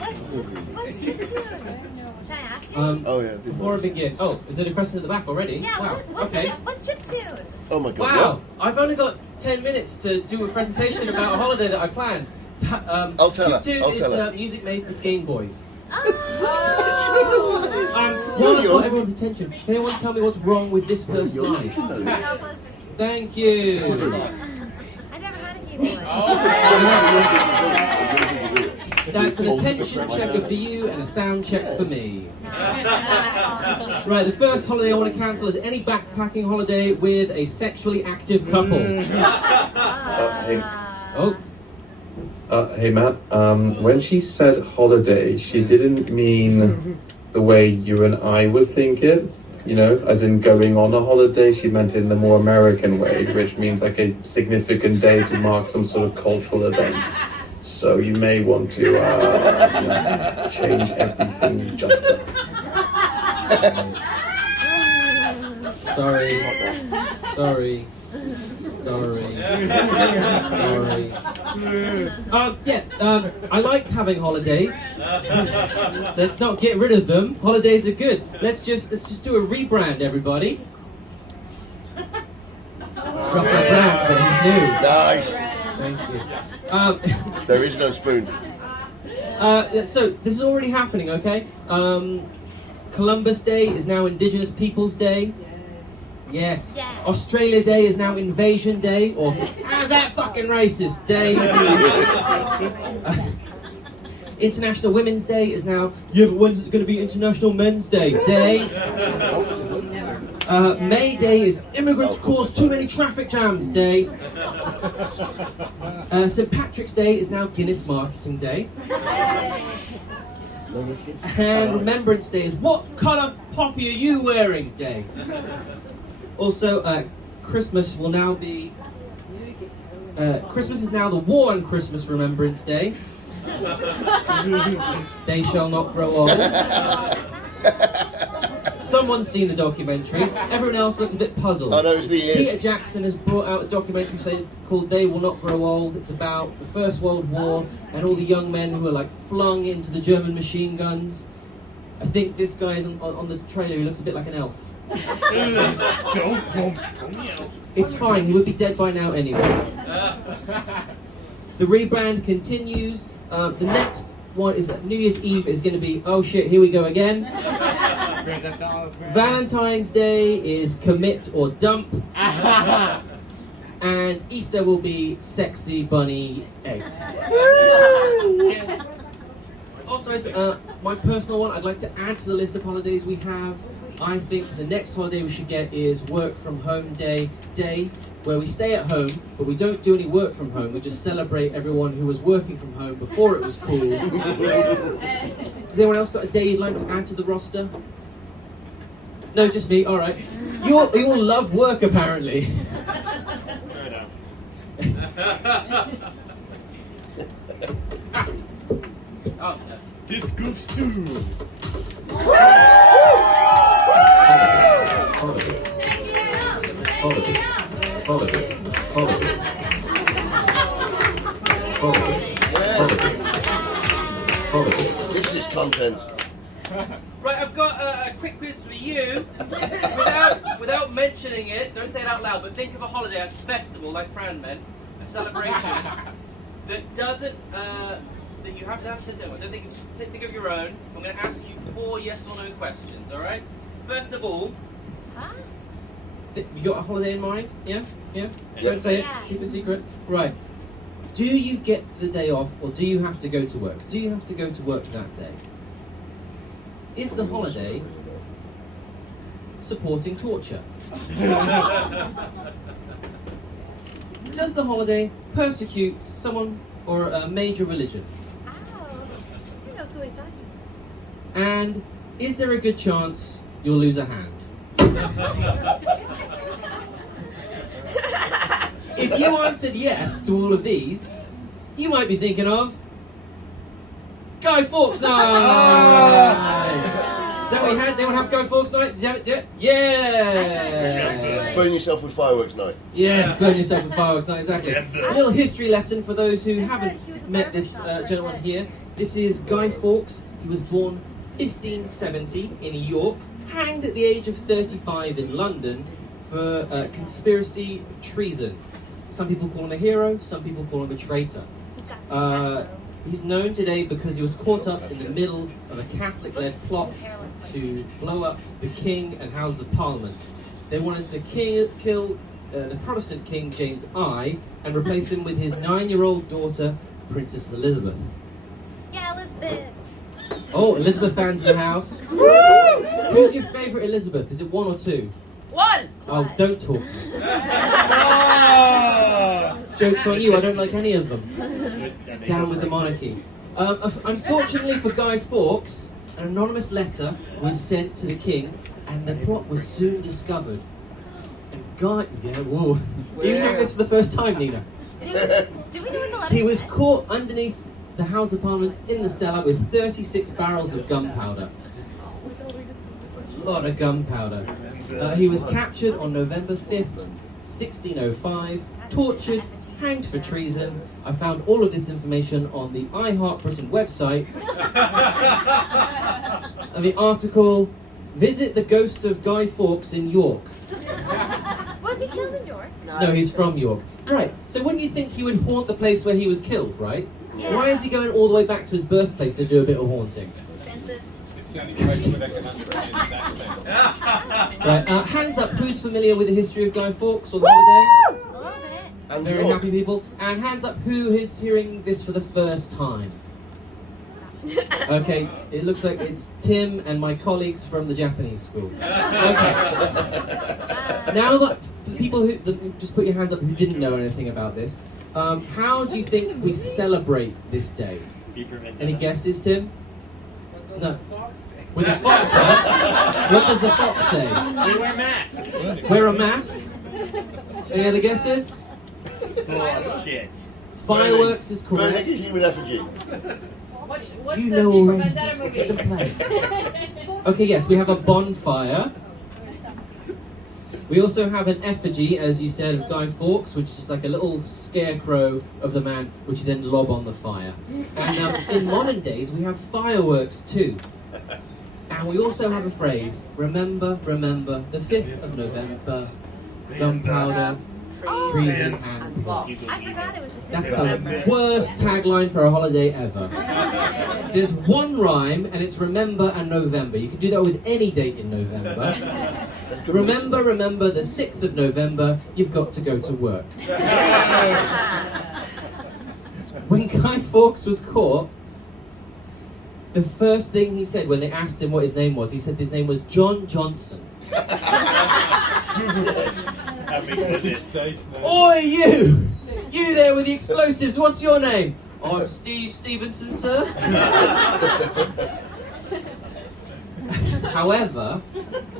What's your tune? Should I ask you? Oh yeah. Before I begin, is there a question at the back already? Yeah, wow. what's chip tune? Oh my god. Wow, I've only got 10 minutes to do a presentation about a holiday that I planned. I'll tell her. Chip I'll tune tell is her. music made with Game Boys. Oh. While I've got everyone's attention, can anyone tell me what's wrong with this first line? Thank you. I never had a Game Boy. That's an attention checker for you and a sound check for me. Right, the first holiday I want to cancel is any backpacking holiday with a sexually active couple. Hey Matt, when she said holiday, she didn't mean the way you and I would think it, you know, as in going on a holiday. She meant it in the more American way, which means like a significant day to mark some sort of cultural event. So you may want to change everything just a Sorry. I like having holidays. Let's not get rid of them. Holidays are good. Let's just do a rebrand, everybody. It's Russell Brown, but he's new. Nice. Thank you. There is no spoon. So this is already happening, okay? Columbus Day is now Indigenous Peoples Day. Yes. Yeah. Australia Day is now Invasion Day, or how's that fucking racist day? International Women's Day is now, yeah, but when's it going to be International Men's Day? May Day is Immigrants Cause Too Many Traffic Jams Day. St. Patrick's Day is now Guinness Marketing Day. And Remembrance Day is What Colour Poppy Are You Wearing Day. Also, Christmas will now be... Christmas is now the War on Christmas Remembrance Day. They shall not grow old. Someone's seen the documentary. Everyone else looks a bit puzzled. I know it's the ears. Peter Jackson has brought out a documentary called They Will Not Grow Old. It's about the First World War and all the young men who were like flung into the German machine guns. I think this guy is on the trailer. He looks a bit like an elf. It's fine, he would be dead by now anyway. The rebrand continues. The next one is that New Year's Eve is going to be, oh shit, here we go again. Valentine's Day is commit or dump. And Easter will be sexy bunny eggs. Also, as my personal one, I'd like to add to the list of holidays we have. I think the next holiday we should get is work from home day, where we stay at home, but we don't do any work from home. We just celebrate everyone who was working from home before it was cool. Has anyone else got a day you'd like to add to the roster? No, just me. All right. You all love work, apparently. Oh, no. This goes to... This is content. Right, I've got a quick quiz for you. Without mentioning it, don't say it out loud, but think of a holiday, a festival like Fran meant, a celebration that doesn't, that you have to answer to. I don't think of your own. I'm going to ask you 4 yes or no questions, alright? First of all, Huh? you got a holiday in mind? Yeah? Yeah. Don't say it, Yeah. keep it secret. Right. Do you get the day off, or do you have to go to work? Do you have to go to work that day? Is the holiday supporting torture? Does the holiday persecute someone or a major religion? Ow. You know who is talking. And is there a good chance you'll lose a hand? If you answered yes to all of these, you might be thinking of Guy Fawkes night! Is that what you had? Anyone have Guy Fawkes night? Did you have it? Do it? Yeah! Burn yourself with fireworks night. Yes, burn yourself with fireworks night, exactly. A little history lesson for those who haven't met this gentleman here. This is Guy Fawkes. He was born 1570 in York, hanged at the age of 35 in London for conspiracy treason. Some people call him a hero, some people call him a traitor. He's known today because he was caught up in the middle of a Catholic-led plot to blow up the King and Houses of Parliament. They wanted to kill the Protestant King James I and replace him with his 9-year-old daughter, Princess Elizabeth. Yeah, Elizabeth. Oh, Elizabeth fans in the house. Who's your favourite Elizabeth? Is it 1 or 2? 1. Oh, don't talk to me. Joke's on you, I don't like any of them. Down with the monarchy. Unfortunately for Guy Fawkes, an anonymous letter was sent to the king and the plot was soon discovered. And Guy... Yeah, whoa. You hearing this for the first time, Nina? Do we know what the letter He was said? caught underneath the House of Parliament in the cellar with 36 barrels of gunpowder. A lot of gunpowder. He was captured on November 5th, 1605, tortured, hanged for treason. I found all of this information on the I Heart Britain website. And the article, Visit the Ghost of Guy Fawkes in York. Was he killed in York? No, he's from York. Right, so wouldn't you think he would haunt the place where he was killed, right? Yeah. Why is he going all the way back to his birthplace to do a bit of haunting? Census. It's the only place where they can understand his accent. Right, hands up, who's familiar with the history of Guy Fawkes or the holiday? A little bit. And Very York. happy people. And hands up, who is hearing this for the first time? Okay, it looks like it's Tim and my colleagues from the Japanese school. Okay. Now that for the people who just put your hands up who didn't know anything about this, how do you think we celebrate this day? Any guesses, Tim? No. With a fox, right? What does the fox say? We wear masks. Wear a mask? Any other guesses? Bullshit. Fireworks is Burning a correct. human effigy. What's You the know V for already. Vendetta movie? Get the play. Okay, yes, we have a bonfire. We also have an effigy, as you said, of Guy Fawkes, which is just like a little scarecrow of the man, which you then lob on the fire. And in modern days, we have fireworks too. And we also have a phrase, remember, remember, the 5th of November, gunpowder, treason and plot. I forgot it was the 5th That's of the November. worst tagline for a holiday ever. There's one rhyme, and it's remember and November. You can do that with any date in November. Remember, remember, the 6th of November, you've got to go to work. When Guy Fawkes was caught, the first thing he said when they asked him what his name was, he said his name was John Johnson. What's his state now? Oi, you! You there with the explosives, what's your name? I'm Steve Stevenson, sir. However,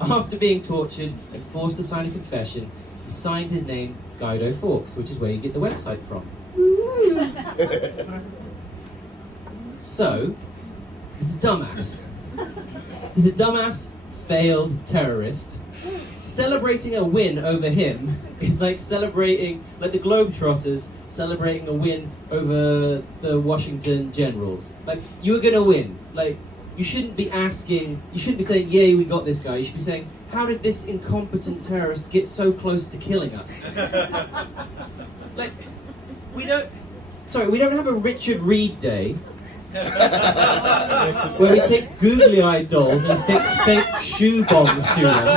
after being tortured and forced to sign a confession, he signed his name Guido Fawkes, which is where you get the website from. So, he's a dumbass. He's a dumbass, failed terrorist. Celebrating a win over him is like celebrating, like the Globetrotters celebrating a win over the Washington Generals. Like, you were gonna win. Like, you shouldn't be asking, you shouldn't be saying, yay, we got this guy. You should be saying, how did this incompetent terrorist get so close to killing us? Like, we don't have a Richard Reed Day where we take googly-eyed dolls and fix fake shoe bombs to them.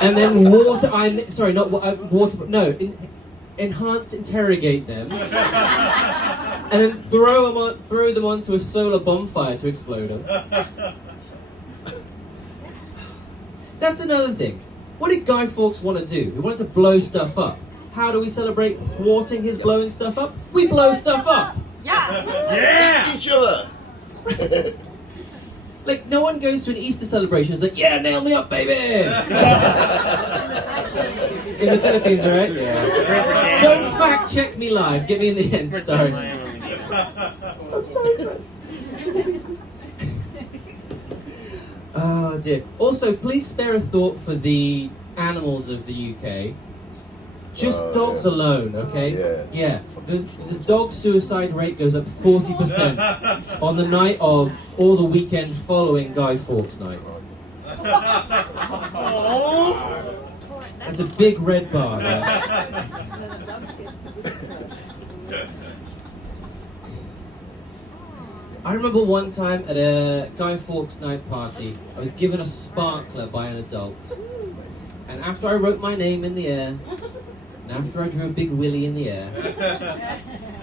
And then enhance interrogate them. And then throw them onto a solar bonfire to explode them. That's another thing. What did Guy Fawkes want to do? He wanted to blow stuff up. How do we celebrate thwarting his blowing stuff up? We blow stuff up! Yeah! Each other. Like, no one goes to an Easter celebration and is like, yeah, nail me up, baby! In the Philippines, right? Yeah. Don't fact check me live. Get me in the end. Sorry. I'm sorry, Fred. Oh dear. Also, please spare a thought for the animals of the UK. Just dogs alone, okay? Yeah. The dog suicide rate goes up 40% on the night of or the weekend following Guy Fawkes night. That's a big red bar there. I remember one time at a Guy Fawkes night party, I was given a sparkler by an adult. And after I wrote my name in the air, and after I drew a big willy in the air,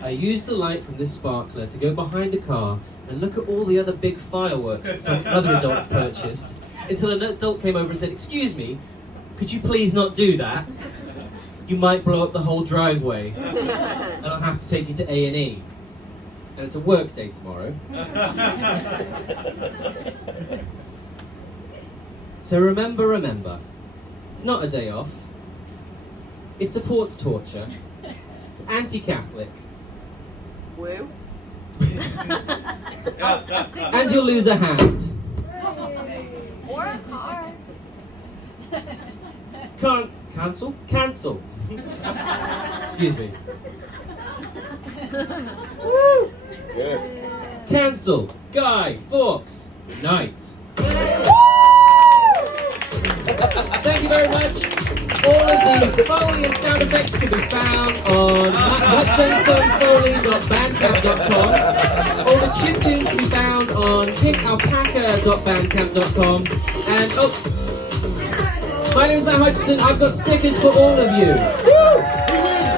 I used the light from this sparkler to go behind the car and look at all the other big fireworks that some other adult purchased, until an adult came over and said, "Excuse me, could you please not do that? You might blow up the whole driveway, and I'll have to take you to A&E. And it's a work day tomorrow." So remember, it's not a day off. It supports torture. It's anti-Catholic. Woo. And you'll lose a hand. Or a car. Can't cancel? Cancel. Excuse me. Yeah. Cancel. Guy Fawkes night. Thank you very much. All of the Foley and sound effects can be found on hotgenstonefoley.bandcamp.com. All the chiptunes can be found on pimpalpaca.bandcamp.com. And my name is Matt Hutchison. I've got stickers for all of you.